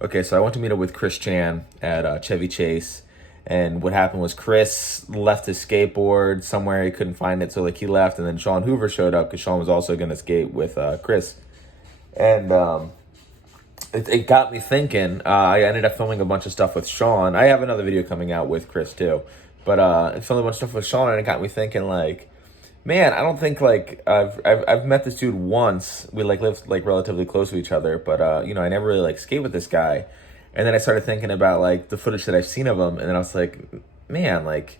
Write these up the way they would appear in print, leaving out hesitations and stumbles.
Okay, so I went to meet up with Chris Chan at Chevy Chase, and what happened was Chris left his skateboard somewhere, he couldn't find it, so like he left, and then Shaun Hoover showed up because Shaun was also going to skate with Chris, and it got me thinking. I ended up filming a bunch of stuff with Shaun. I have another video coming out with Chris too, but I filmed a bunch of stuff with Shaun, and it got me thinking like, man, I don't think like I've met this dude once. We like lived like relatively close to each other, but you know, I never really like skate with this guy. And then I started thinking about like the footage that I've seen of him, and then I was like, man, like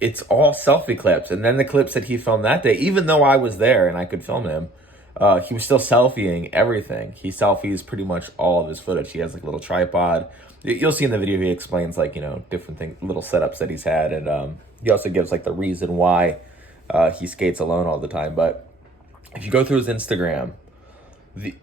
it's all selfie clips. And then the clips that he filmed that day, even though I was there and I could film him, he was still selfieing everything. He selfies pretty much all of his footage. He has like a little tripod. You'll see in the video he explains like, you know, different things, little setups that he's had, and he also gives like the reason why he skates alone all the time. But if you go through his Instagram,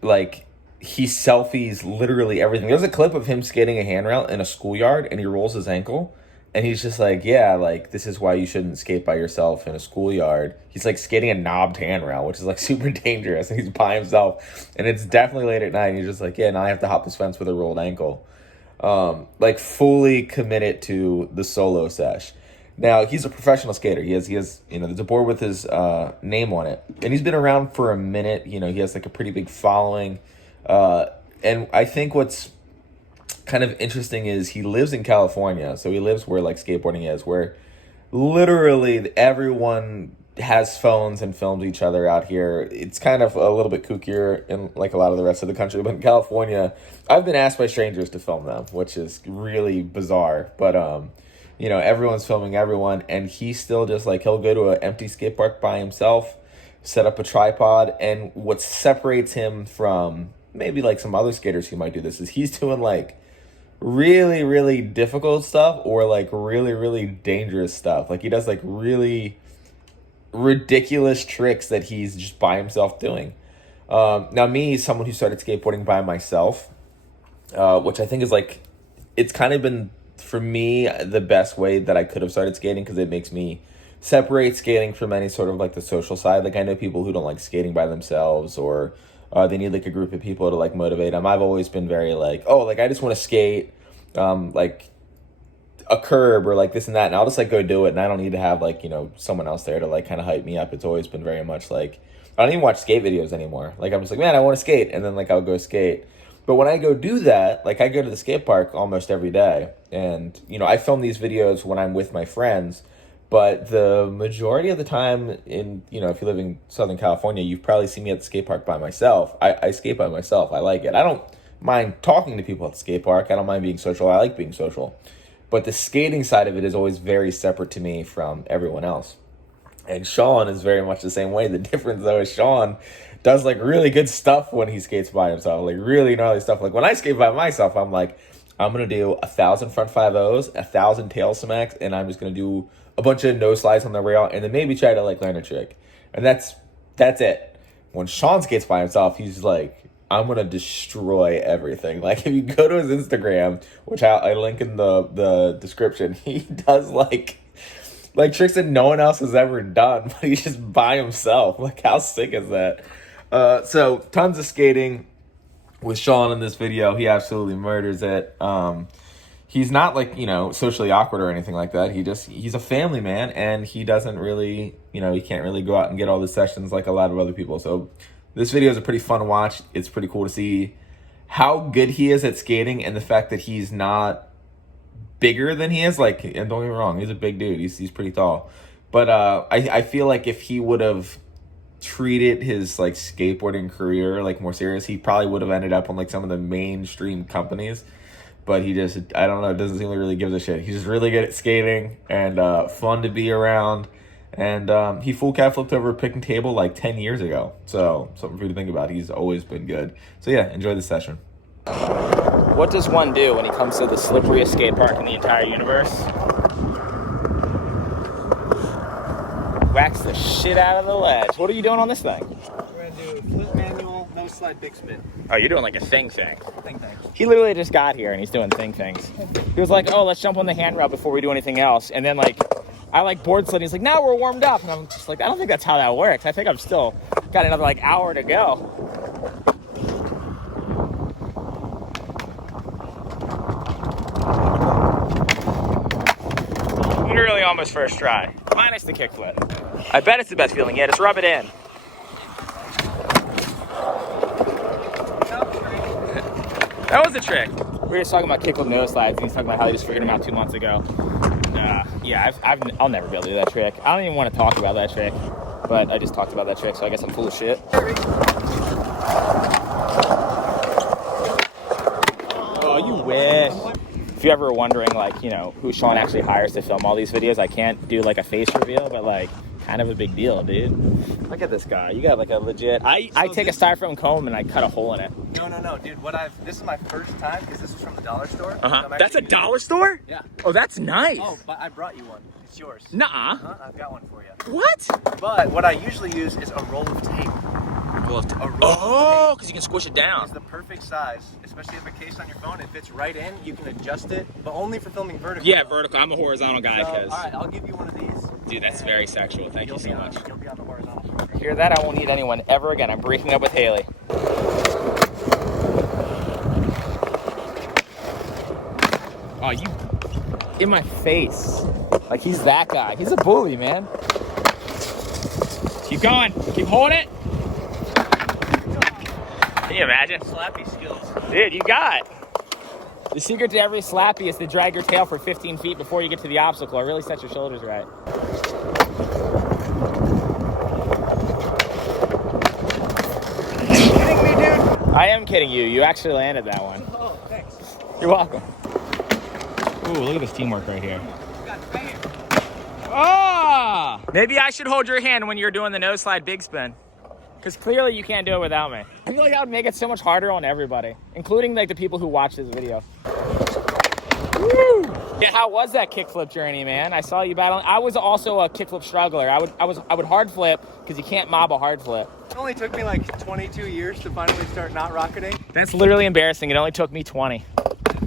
like he selfies literally everything. There's a clip of him skating a handrail in a schoolyard, and he rolls his ankle, and he's just like, yeah, like this is why you shouldn't skate by yourself in a schoolyard. He's like skating a knobbed handrail, which is like super dangerous, and he's by himself, and it's definitely late at night, and he's just like, yeah, now I have to hop this fence with a rolled ankle. Like fully committed to the solo sesh. Now he's a professional skater. He has, you know, there's a board with his name on it, and he's been around for a minute. You know, he has like a pretty big following, and I think what's kind of interesting is he lives in California, so he lives where like skateboarding is, where literally everyone has phones and films each other out here. It's kind of a little bit kookier in like a lot of the rest of the country, but in California, I've been asked by strangers to film them, which is really bizarre. But you know, everyone's filming everyone, and he still just like, he'll go to an empty skate park by himself, set up a tripod, and what separates him from maybe like some other skaters who might do this is he's doing like really, really difficult stuff or like really, really dangerous stuff. Like he does like really ridiculous tricks that he's just by himself doing. Now me, someone who started skateboarding by myself, which I think is like, it's kind of been for me the best way that I could have started skating, because it makes me separate skating from any sort of like the social side. Like I know people who don't like skating by themselves, or they need like a group of people to like motivate them. I've always been very like, oh, like I just want to skate like a curb or like this and that, and I'll just like go do it, and I don't need to have like, you know, someone else there to like kind of hype me up. It's always been very much like, I don't even watch skate videos anymore. Like I'm just like, man, I want to skate, and then like I'll go skate. But when I go do that, like I go to the skate park almost every day, and you know, I film these videos when I'm with my friends, but the majority of the time in, you know, if you live in Southern California, you've probably seen me at the skate park by myself. I skate by myself. I like it. I don't mind talking to people at the skate park. I don't mind being social. I like being social. But the skating side of it is always very separate to me from everyone else. And Shaun is very much the same way. The difference, though, is Shaun does, like, really good stuff when he skates by himself. Like, really gnarly stuff. Like, when I skate by myself, I'm like, I'm going to do 1,000 front 5-0s, 1,000 tail smacks, and I'm just going to do a bunch of no slides on the rail, and then maybe try to, like, learn a trick. And that's it. When Shaun skates by himself, he's like, I'm going to destroy everything. Like, if you go to his Instagram, which I link in the description, he does, like tricks that no one else has ever done, but he's just by himself. Like, how sick is that? So, tons of skating with Shaun in this video. He absolutely murders it. He's not, like, you know, socially awkward or anything like that. He's a family man, and he doesn't really, you know, he can't really go out and get all the sessions like a lot of other people. So, this video is a pretty fun watch. It's pretty cool to see how good he is at skating, and the fact that he's not bigger than he is. Like, and don't get me wrong, he's a big dude. He's pretty tall. But I feel like if he would have treated his like skateboarding career like more serious, he probably would have ended up on like some of the mainstream companies. But he just, I don't know, doesn't seem like really gives a shit. He's just really good at skating and fun to be around. And he full cat flipped over a picnic table like 10 years ago. So something for you to think about. He's always been good. So yeah, enjoy the session. What does one do when he comes to the slipperiest skate park in the entire universe? Wax the shit out of the ledge. What are you doing on this thing? We're gonna do flip manual, no slide, big spin. Oh, you're doing like a thing. Thing. He literally just got here and he's doing things. He was like, oh, let's jump on the handrail before we do anything else. And then like, I like board slid. He's like, now we're warmed up. And I'm just like, I don't think that's how that works. I think I'm still got another like hour to go. almost first try. Minus the kickflip. I bet it's the best feeling yet. Just rub it in. That was a trick. We were just talking about kickflip nose slides, and he's talking about how he just figured them out 2 months ago. Yeah, I'll never be able to do that trick. I don't even want to talk about that trick, but I just talked about that trick, so I guess I'm full of shit. Oh, you wish. If you're ever wondering, like, you know, who Shaun actually hires to film all these videos, I can't do like a face reveal, but like, kind of a big deal, dude. Look at this guy. You got like a legit. I take a styrofoam comb and I cut a hole in it. No, dude. This is my first time because this is from the dollar store. That's a dollar store? Yeah. Oh, that's nice. Oh, but I brought you one. It's yours. Nuh-uh. I've got one for you. What? But what I usually use is a roll of tape. Oh, because you can squish it down. It's the perfect size, especially if a case on your phone, it fits right in. You can adjust it, but only for filming vertical. Yeah, vertical. I'm a horizontal guy. So, all right, I'll give you one of these. Dude, that's very sexual. Thank you so much. You'll be on the horizontal. Hear that? I won't need anyone ever again. I'm breaking up with Haley. Oh, you in my face. Like he's that guy. He's a bully, man. Keep going. Keep holding it. Can you imagine? Slappy skills. Dude, you got it. The secret to every slappy is to drag your tail for 15 feet before you get to the obstacle. It really sets your shoulders right. Are you kidding me, dude? I am kidding you. You actually landed that one. Oh, thanks. You're welcome. Ooh, look at this teamwork right here. Oh! Maybe I should hold your hand when you're doing the nose slide big spin. Because clearly you can't do it without me. I feel like that would make it so much harder on everybody, including like the people who watch this video. Woo! Yeah, how was that kickflip journey, man? I saw you battling. I was also a kickflip struggler. I would hard flip because you can't mob a hard flip. It only took me like 22 years to finally start not rocketing. That's literally embarrassing. It only took me 20.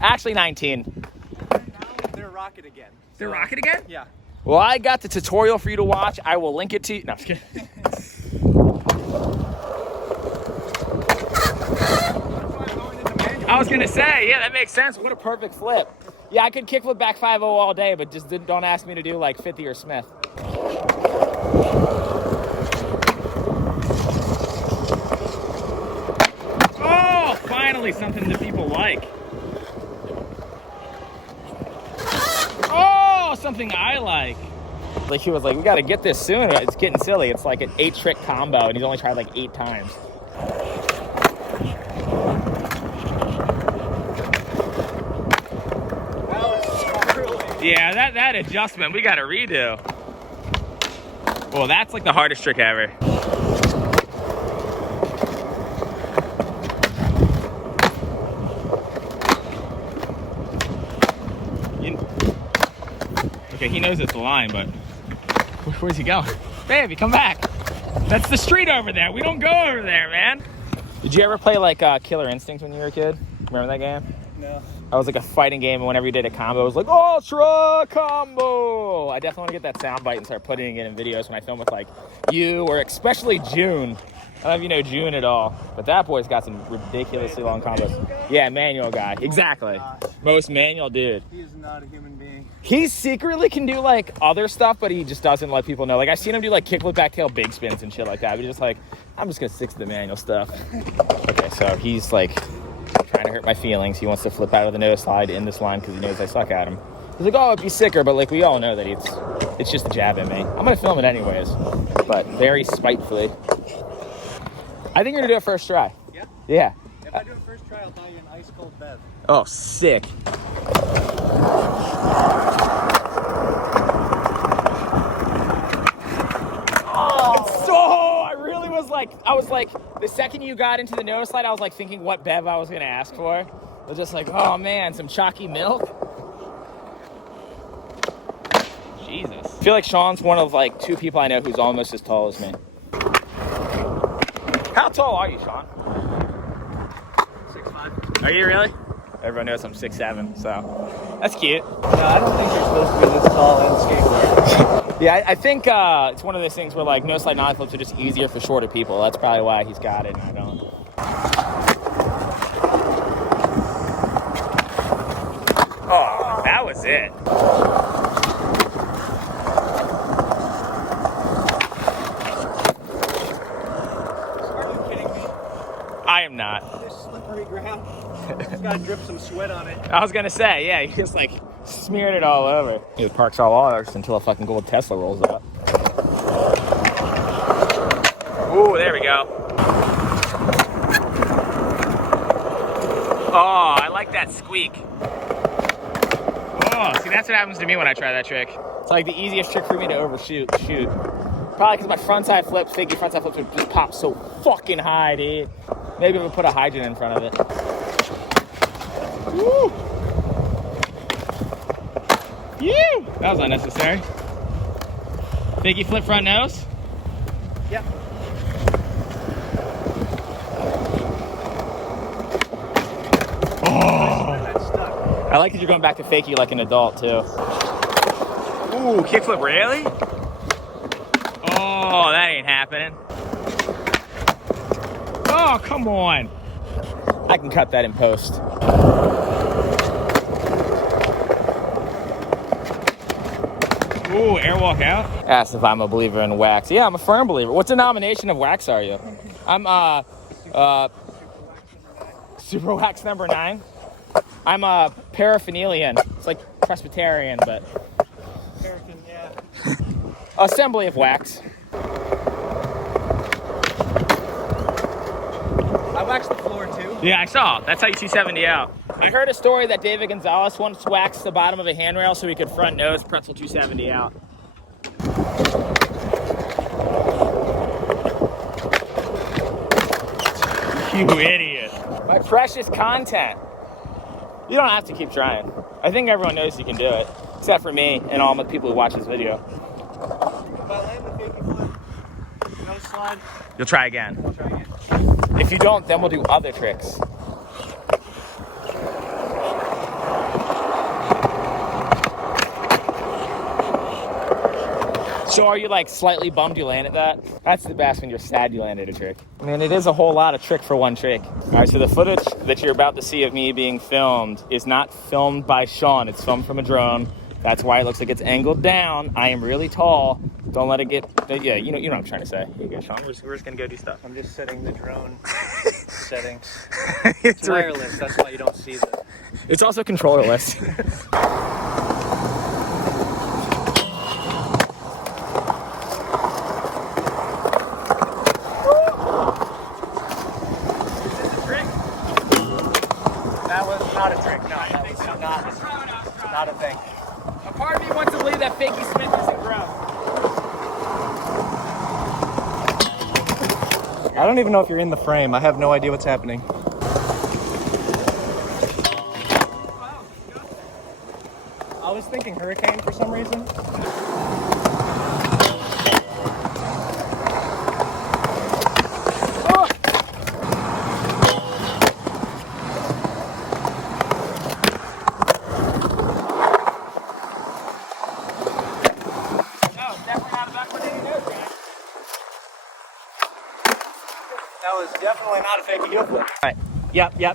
Actually 19. And now they're rocket again. They're rocket again? Yeah. Well, I got the tutorial for you to watch. I will link it to you. No, I'm just kidding. I was gonna say, yeah, that makes sense. What a perfect flip. Yeah, I could kickflip back 5-0 all day, but just don't ask me to do like 50 or Smith. Oh, finally something that people like. Oh, something I like. Like he was like, we gotta get this soon. It's getting silly. It's like an 8-trick combo, and he's only tried like 8 times. Yeah, that adjustment, we gotta redo. Well, that's like the hardest trick ever. Okay, he knows it's the line, but where's he going? Baby, come back. That's the street over there. We don't go over there, man. Did you ever play like Killer Instinct when you were a kid? Remember that game? No. I was like a fighting game, and whenever you did a combo, it was like, Ultra Combo! I definitely want to get that sound bite and start putting it in videos when I film with like you, or especially June. I don't know if you know June at all, but that boy's got some ridiculously long combos. Yeah, manual guy. Exactly. Most manual dude. He is not a human being. He secretly can do like other stuff, but he just doesn't let people know. Like I've seen him do like kickflip back tail big spins and shit like that, but he's just like, I'm just gonna stick to the manual stuff. Okay, so he's like trying to hurt my feelings. He wants to flip out of the nose slide in this line because he knows I suck at him. He's like, oh, it'd be sicker, but like we all know that it's just a jab at me. I'm gonna film it anyways, but very spitefully. I think you're gonna do it first try. Yeah? Yeah. If I do it first try, I'll buy you an ice cold bev. Oh, sick. I was like, the second you got into the nose slide, I was like thinking what bev I was gonna ask for. I was just like, oh man, some chalky milk. Jesus. I feel like Shaun's one of like 2 people I know who's almost as tall as me. How tall are you, Shaun? 6'5". Are you really? Everyone knows I'm 6'7", so that's cute. No, I don't think you're supposed to be this tall in skateboarding. Yeah, I think it's one of those things where like no slide non-flips are just easier for shorter people. That's probably why he's got it and I don't. Oh, that was it. Just gotta drip some sweat on it. I was gonna say, yeah, he just like smeared it all over. He parks all ours until a fucking gold Tesla rolls up. Ooh, there we go. Oh, I like that squeak. Oh, see, that's what happens to me when I try that trick. It's like the easiest trick for me to overshoot. Probably because my frontside flips, figgy frontside flips would just pop so fucking high, dude. Maybe if we put a hydrant in front of it. Woo! Ew! That was unnecessary. Figgy flip front nose? Yep. I like that you're going back to fakie like an adult too. Ooh, kickflip, really? Oh, that ain't happening. Oh, come on. I can cut that in post. Ooh, airwalk out. Asked if I'm a believer in wax. Yeah, I'm a firm believer. What denomination of wax are you? I'm super wax number 9. I'm a paraphernalian. It's like Presbyterian, but American, yeah. assembly of wax. I waxed the floor too. Yeah, I saw. That's how you 270 out. I heard a story that David Gonzalez once waxed the bottom of a handrail so he could front nose pretzel 270 out. You idiot. My precious content. You don't have to keep trying. I think everyone knows you can do it, except for me and all the people who watch this video. If I land the fakie flip, nose slide, You'll try again. I'll try again. If you don't, then we'll do other tricks. So are you like slightly bummed you landed that? That's the best when you're sad you landed a trick. I mean, it is a whole lot of trick for one trick. All right, so the footage that you're about to see of me being filmed is not filmed by Shaun. It's filmed from a drone. That's why it looks like it's angled down. I am really tall. Don't let it get, yeah, you know what I'm trying to say. Here you go, Shaun. We're just gonna go do stuff. I'm just setting the drone settings. It's It's wireless, that's why you don't see the... It's also controllerless. That was not a trick, no. That was not a thing. A part of me wants to believe that Fakey Smith isn't grown. I don't even know if you're in the frame. I have no idea what's happening. I was thinking hurricane for some reason. That was definitely not a fake heel flip. All right. Yep. Been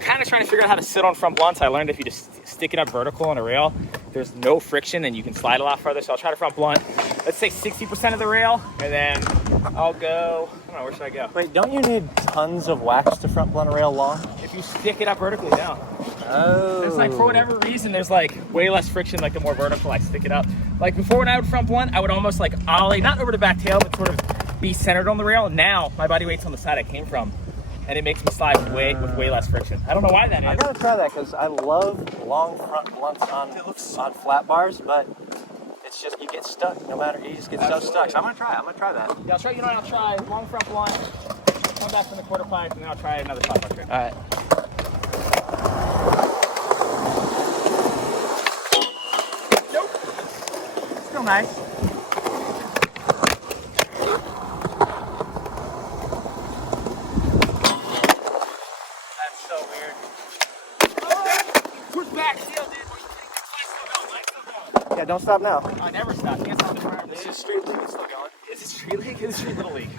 kind of trying to figure out how to sit on front blunts. I learned if you just stick it up vertical on a rail, there's no friction and you can slide a lot further. So I'll try to front blunt. Let's say 60% of the rail, and then I'll go, I don't know, where should I go? Wait, don't you need tons of wax to front blunt a rail long? If you stick it up vertically, no. Oh. It's like, for whatever reason, there's like way less friction, like the more vertical I stick it up. Like before when I would front blunt, I would almost like ollie, not over the back tail, but sort of be centered on the rail. Now, my body weight's on the side I came from, and it makes me slide with way less friction. I don't know why that is. I gotta try that because I love long front blunts on flat bars, but it's just, you get stuck no matter, you just get so stuck. So I'm gonna try that. Yeah, I'll try, I'll try long front blunt, come back from the quarter pipe, and then I'll try another top bar trick. All right. Nope. Still nice. That's so weird. Push back, seal, dude. Yeah, don't stop now. I never stop. Can't stop the forever. This is street league. It's still going. Is it street league? It's street little league.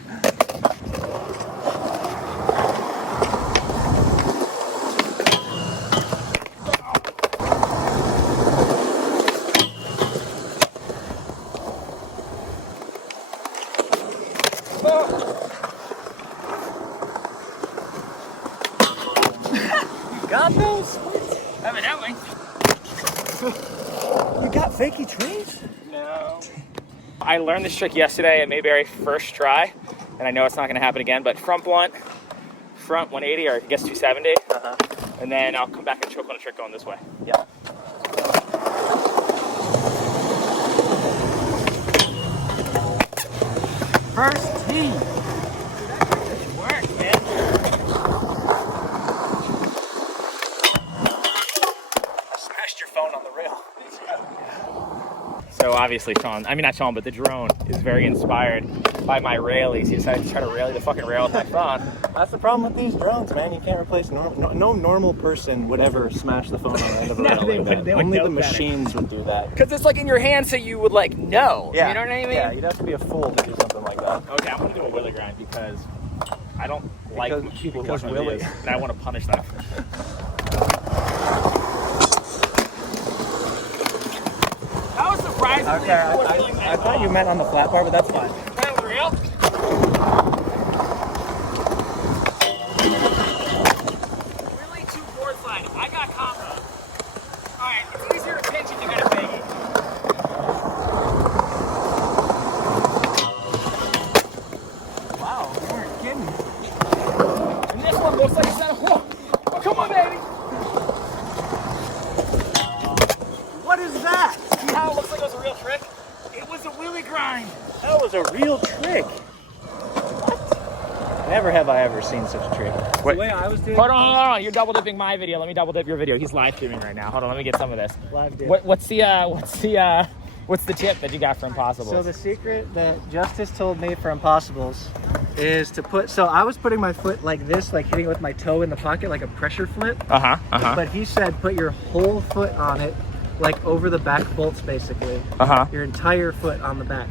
got those? Evidently. You got fakey trees? No. I learned this trick yesterday at Mayberry first try, and I know it's not going to happen again, but front blunt, front 180, or I guess 270, and then I'll come back and choke on a trick going this way. Yeah. First tee. Work, man. Smashed your phone on the rail. So obviously Shaun, I mean not Shaun, but the drone is very inspired by my railies. He decided to try to rally the fucking rail with my phone. That's the problem with these drones, man. You can't replace no normal person would ever smash the phone on the end of a rail like that. Only the machines would do that. Because it's like in your hand, so you would like know. Yeah. You know what I mean? Yeah, you'd have to be a fool to do something like that. Okay, I'm gonna do a willy grind because I don't like people because watching my willy. videos, and I want to punish them. That was surprisingly I thought you meant on the flat bar, but that's fine. That was real. Really, 2 board slide. I got combo. All right, it's easier to pinch if you got a biggie. Wow, you weren't kidding. And this one looks like it's not a whoa. Oh, come on, baby. What is that? See how it looks like it was a real trick? It was a willy grind. That was a real trick. What? Never have I ever seen such a trick. Wait. The way I was doing. Hold on. You're double dipping my video. Let me double dip your video. He's live streaming right now. Hold on, let me get some of this. Live dip. What's the tip that you got for Impossible? So the secret that Justice told me for Impossibles is to put, so I was putting my foot like this, like hitting it with my toe in the pocket, like a pressure flip. But he said put your whole foot on it, like over the back bolts basically. Your entire foot on the back.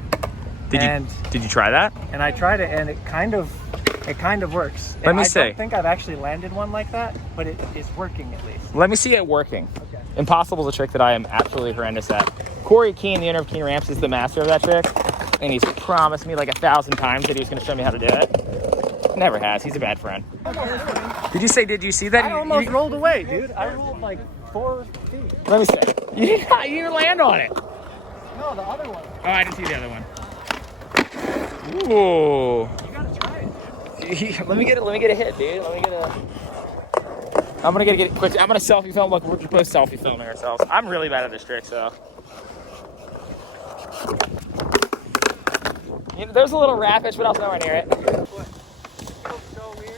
Did you try that? And I tried it and it kind of works. Let me I see. don't think I've actually landed one like that, but it is working at least. Let me see it working. Okay. Impossible is a trick that I am absolutely horrendous at. Corrigan, the owner of King Ramps, is the master of that trick, and he's promised me like 1,000 times that he was going to show me how to do it. Never has. He's a bad friend. Did you see that? I almost rolled away, dude. I rolled like 4 feet. Let me see. You didn't land on it. No, the other one. Oh, I didn't see the other one. Ooh. You gotta try it. Let me get a hit, dude. I'm gonna get it quick. I'm gonna selfie film. Look, we're both selfie filming ourselves. I'm really bad at this trick, so. You know, there's a little rapish, but I was nowhere near it. So weird.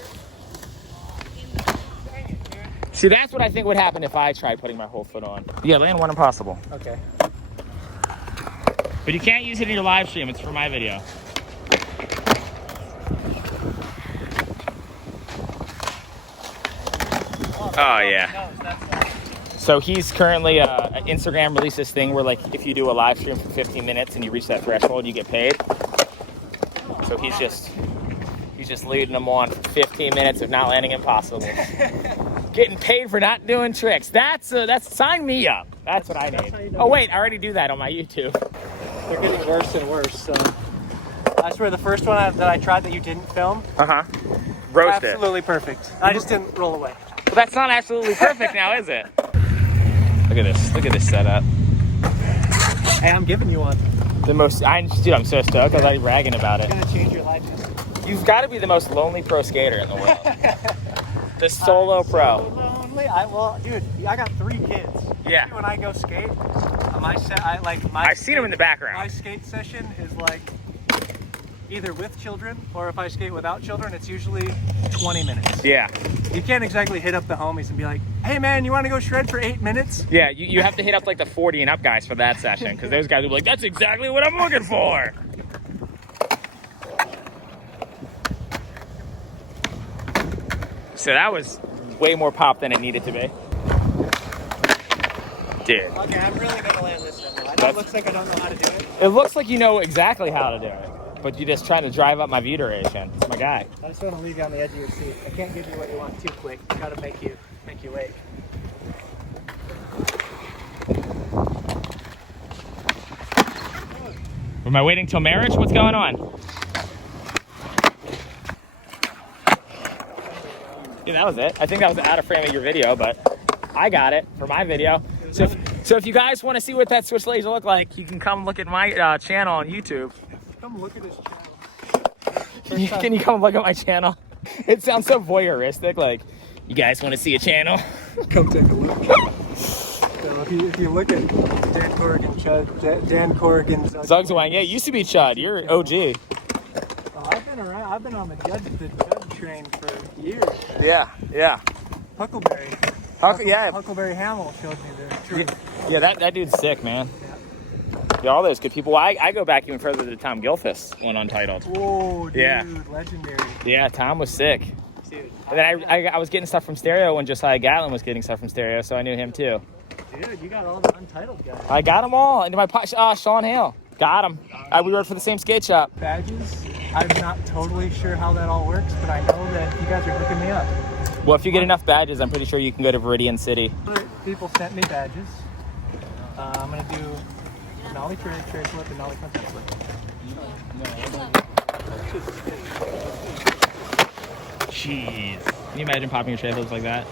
See, that's what I think would happen if I tried putting my whole foot on. Yeah, land one Impossible. Okay. But you can't use it in your live stream. It's for my video. Oh, yeah. So he's currently, Instagram released this thing where, like, if you do a live stream for 15 minutes and you reach that threshold, you get paid. So he's just leading them on for 15 minutes of not landing Impossible. Getting paid for not doing tricks. That's sign me up. That's what I need. Oh, wait, I already do that on my YouTube. They're getting worse and worse, so. I swear the first one that I tried that you didn't film. Roast it. Absolutely perfect. I just didn't roll away. Well, that's not absolutely perfect now, is it? Look at this. Look at this setup. Hey, I'm giving you one. Dude, I'm so stoked. I was already bragging about it. It's gonna change your life. You've got to be the most lonely pro skater in the world. The solo pro. So lonely. Dude, I got 3 kids. Yeah. Usually when I go skate, I've seen them in the background. My skate session is like either with children or if I skate without children, it's usually 20 minutes. Yeah. You can't exactly hit up the homies and be like, hey man, you want to go shred for 8 minutes? Yeah, you have to hit up like the 40 and up guys for that session because those guys will be like, that's exactly what I'm looking for. So that was way more pop than it needed to be. Dude. Okay, I'm really gonna land this one. I know it looks like I don't know how to do it. It looks like you know exactly how to do it, but you're just trying to drive up my view duration. It's my guy. I just want to leave you on the edge of your seat. I can't give you what you want too quick. I gotta make you wait. Am I waiting till marriage? What's going on? Yeah, that was it. I think that was out of frame of your video, but I got it for my video. So if you guys want to see what that switch laser look like, you can come look at my channel on YouTube. Come look at his channel. Can you come look at my channel? It sounds so voyeuristic. Like, you guys want to see a channel? Come take a look. So if you look at Dan Corrigan, Dan Corrigan's Zugswang, yeah, it used to be Chud. You're OG. Oh, I've been around. I've been on the judge train for years. Yeah. Huckleberry. Huckleberry Hamill showed me the truth. Yeah, that dude's sick, man. Yeah, all those good people. Well, I go back even further to Tom Gilfus, one Untitled. Whoa, dude, yeah. Legendary. Yeah, Tom was sick. Dude, And then I was getting stuff from Stereo when Josiah Gatlin was getting stuff from Stereo, so I knew him too. Dude, you got all the Untitled guys. I got them all. And my Shaun Hale. Got him. We worked for the same skate shop. Badges, I'm not totally sure how that all works, but I know that you guys are hooking me up. Well, if you get enough badges, I'm pretty sure you can go to Viridian City. People sent me badges. I'm going to do nollie tray flip, and nollie front flip. Jeez. Can you imagine popping your tray flips like that?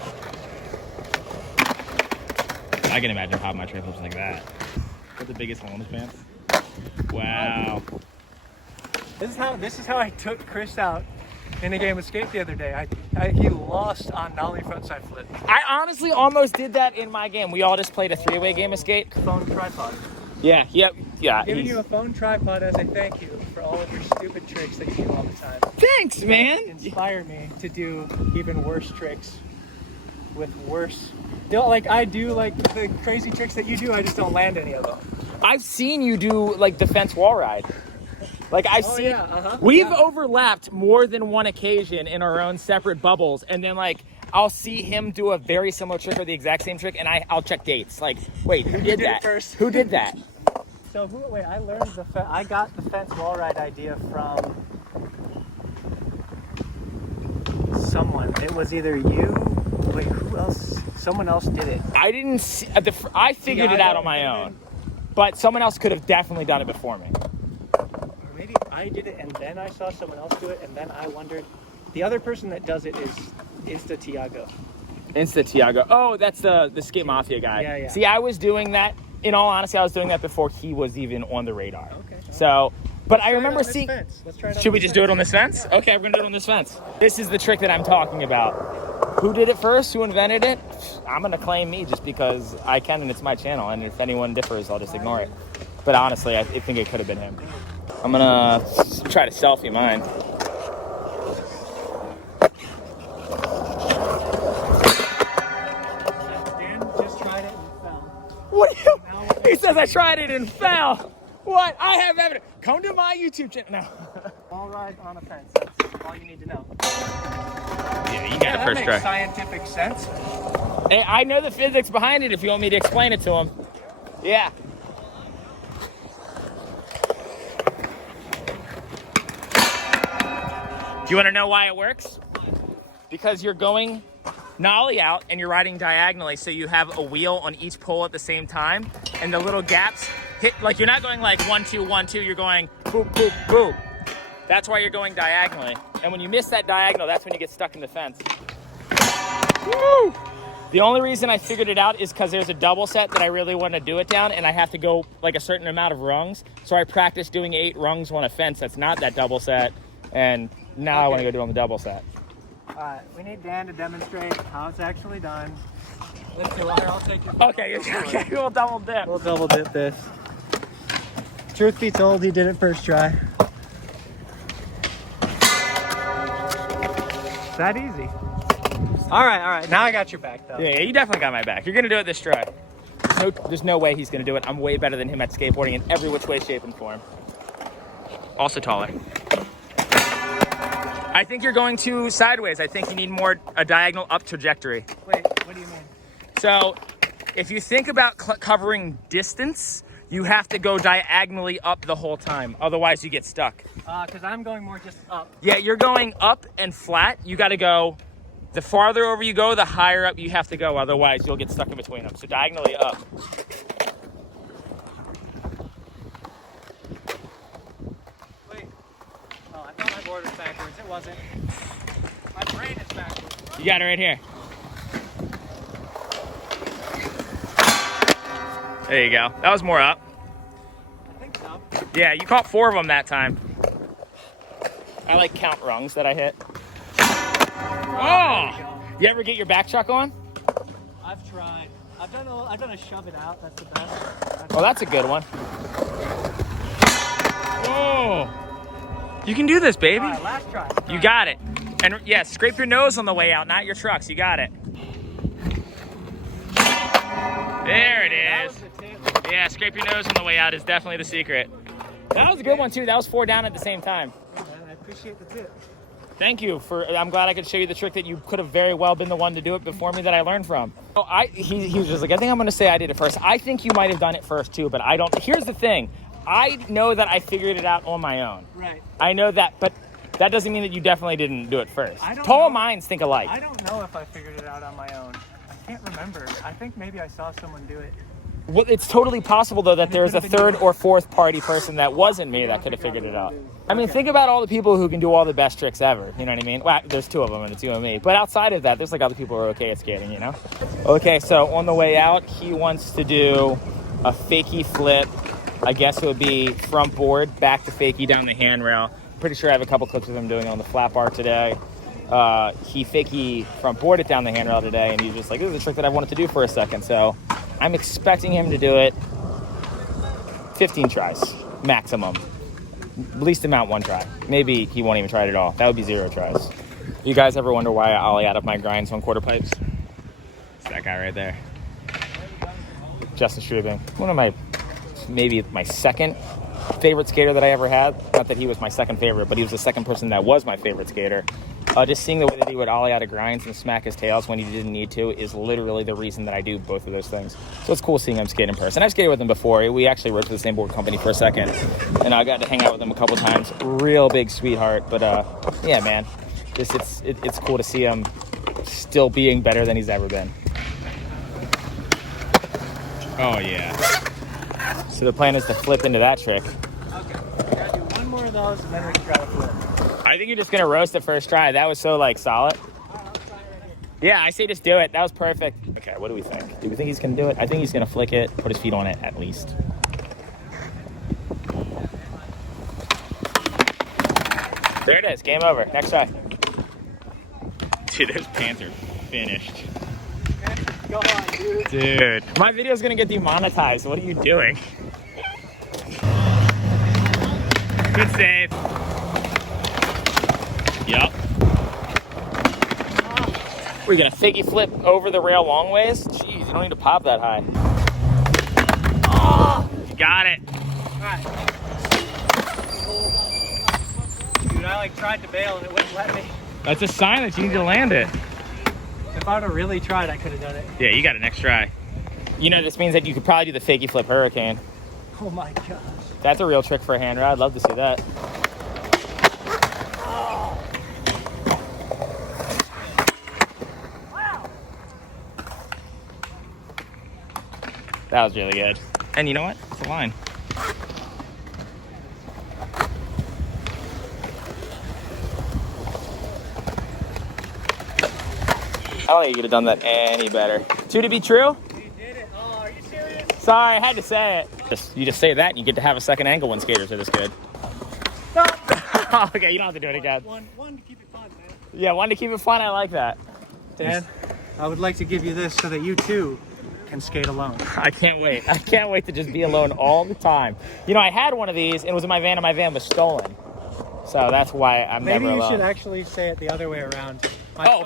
I can imagine popping my tray flips like that. What's the biggest hole in his pants? Wow. This is how I took Chris out in a game of skate the other day. He lost on nollie frontside flip. I honestly almost did that in my game. We all just played a 3-way game of skate. Phone tripod. Yeah. Giving you a phone tripod as a thank you for all of your stupid tricks that you do all the time. Thanks, man. Inspire me to do even worse tricks with worse. Like I do like the crazy tricks that you do. I just don't land any of them. I've seen you do like the fence wall ride. Like we've overlapped more than one occasion in our own separate bubbles, and then like I'll see him do a very similar trick or the exact same trick, and I'll check dates. Like, wait, who did that? First? Who did that? So I learned I got the fence wall ride idea from someone. It was either you. Wait, who else? Someone else did it. I didn't see. I figured it out on my own, but someone else could have definitely done it before me. Maybe I did it and then I saw someone else do it and then I wondered. The other person that does it is Insta Tiago. Oh, that's the Skate Mafia guy. Yeah. See, I was doing that. In all honesty, I was doing that before he was even on the radar. Okay. So, but I remember seeing. Let's try it on Should we just do it on this fence? Okay, we're gonna do it on this fence. This is the trick that I'm talking about. Who did it first? Who invented it? I'm gonna claim me just because I can and it's my channel. And if anyone differs, I'll just ignore it. But honestly, I think it could have been him. I'm gonna try to selfie mine. Dan just tried it and fell. What do you? He says I tried it and fell. What? I have evidence. Come to my YouTube channel. No. All ride on a fence. That's all you need to know. Yeah, you got it first try. That makes scientific sense. Hey, I know the physics behind it if you want me to explain it to him. Yeah. Do you want to know why it works? Because you're going nollie out and you're riding diagonally, so you have a wheel on each pole at the same time, and the little gaps hit, like you're not going like 1, 2, 1, 2, you're going boop, boop, boop. That's why you're going diagonally. And when you miss that diagonal, that's when you get stuck in the fence. Woo! The only reason I figured it out is because there's a double set that I really want to do it down, and I have to go like a certain amount of rungs. So I practiced doing 8 rungs on a fence that's not that double set, and now I want to go do it on the double set. Alright, we need Dan to demonstrate how it's actually done. Let's do it. I'll take your Okay, we'll double dip. We'll double dip this. Truth be told, he did it first try. That easy. All right. Now I got your back, though. Yeah, you definitely got my back. You're gonna do it this try. There's no way he's gonna do it. I'm way better than him at skateboarding in every which way, shape, and form. Also taller. I think you're going too sideways. I think you need more a diagonal up trajectory. Wait, what do you mean? So, if you think about covering distance, you have to go diagonally up the whole time. Otherwise, you get stuck. Because I'm going more just up. Yeah, you're going up and flat. You got to go. The farther over you go, the higher up you have to go. Otherwise, you'll get stuck in between them. So diagonally up. Wait. Oh, I thought my board was backwards. It wasn't. My brain is backwards. You got it right here. There you go. That was more up. I think so. Yeah, you caught 4 of them that time. I like count rungs that I hit. Oh! You ever get your back chuck on? I've tried. I've done a shove it out. That's the best. Oh, that's a good one. Oh! You can do this, baby. All right, last try. You got it. And yeah, scrape your nose on the way out, not your trucks. You got it. There it is. Yeah, scrape your nose on the way out is definitely the secret. That was a good one too. That was 4 down at the same time. Hey, man, I appreciate the tip. Thank you I'm glad I could show you the trick that you could have very well been the one to do it before me that I learned from. Oh, he was just like, I think I'm going to say I did it first. I think you might have done it first too, but I don't. Here's the thing. I know that I figured it out on my own. Right. I know that, but that doesn't mean that you definitely didn't do it first. I don't Tall know. minds think alike. I don't know if I figured it out on my own. I can't remember. I think maybe I saw someone do it. Well, it's totally possible, though, that there's a 3rd or 4th party person that wasn't me that could have figured it out. I mean, think about all the people who can do all the best tricks ever. You know what I mean? Well, there's 2 of them, and it's you and me. But outside of that, there's like other people who are okay at skating, you know? Okay, so on the way out, he wants to do a fakie flip. I guess it would be front board, back to fakie down the handrail. Pretty sure I have a couple clips of him doing it on the flat bar today. He fakie front boarded down the handrail today, and he's just like, this is a trick that I wanted to do for a second. So I'm expecting him to do it 15 tries, maximum. Least amount 1 try. Maybe he won't even try it at all. That would be 0 tries. You guys ever wonder why I ollie out of my grinds on quarter pipes? It's that guy right there. Justin Strubing. One of maybe my second favorite skater that I ever had. Not that he was my second favorite, but he was the second person that was my favorite skater. Just seeing the way that he would ollie out of grinds and smack his tails when he didn't need to is literally the reason that I do both of those things. So it's cool seeing him skate in person. I've skated with him before. We actually worked for the same board company for a second, and I got to hang out with him a couple times. Real big sweetheart, but yeah, man, it's cool to see him still being better than he's ever been. Oh yeah. So the plan is to flip into that trick. Okay. We gotta do 1 more of those, and then we can try to flip. I think you're just gonna roast the first try. That was so like solid. Yeah, I say just do it. That was perfect. Okay, what do we think? Do we think he's gonna do it? I think he's gonna flick it, put his feet on it at least. There it is. Game over. Next try. Dude, those pants are finished. Go on, dude. Dude, my video's gonna get demonetized. What are you doing? Good save. Yep. We're gonna fakie flip over the rail long ways? Jeez, you don't need to pop that high. Oh, you got it. All right. Dude, I tried to bail and it wouldn't let me. That's a sign that you need to land it. If I would have really tried, I could have done it. Yeah, you got an next try. You know, this means that you could probably do the fakie flip hurricane. Oh my gosh. That's a real trick for a hand rod. I'd love to see that. That was really good. And you know what? It's a line. I don't think you could have done that any better. 2 to be true? You did it. Oh, are you serious? Sorry, I had to say it. You just say that and you get to have a second angle when skaters are this good. Stop. Okay, you don't have to do it again. One to keep it fun, man. Yeah, 1 to keep it fun. I like that. Dan, I would like to give you this so that you too can skate alone. I can't wait. I can't wait to just be alone all the time. You know, I had one of these and it was in my van and my van was stolen. So that's why I'm Maybe never you alone. should actually say it the other way around.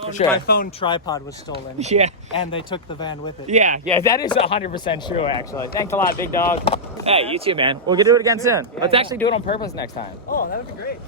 For sure. My phone tripod was stolen. Yeah. And they took the van with it. Yeah, that is 100% true, actually. Thanks a lot, big dog. Hey, you too, man. We'll do it again soon. Let's actually do it on purpose next time. Oh, that would be great.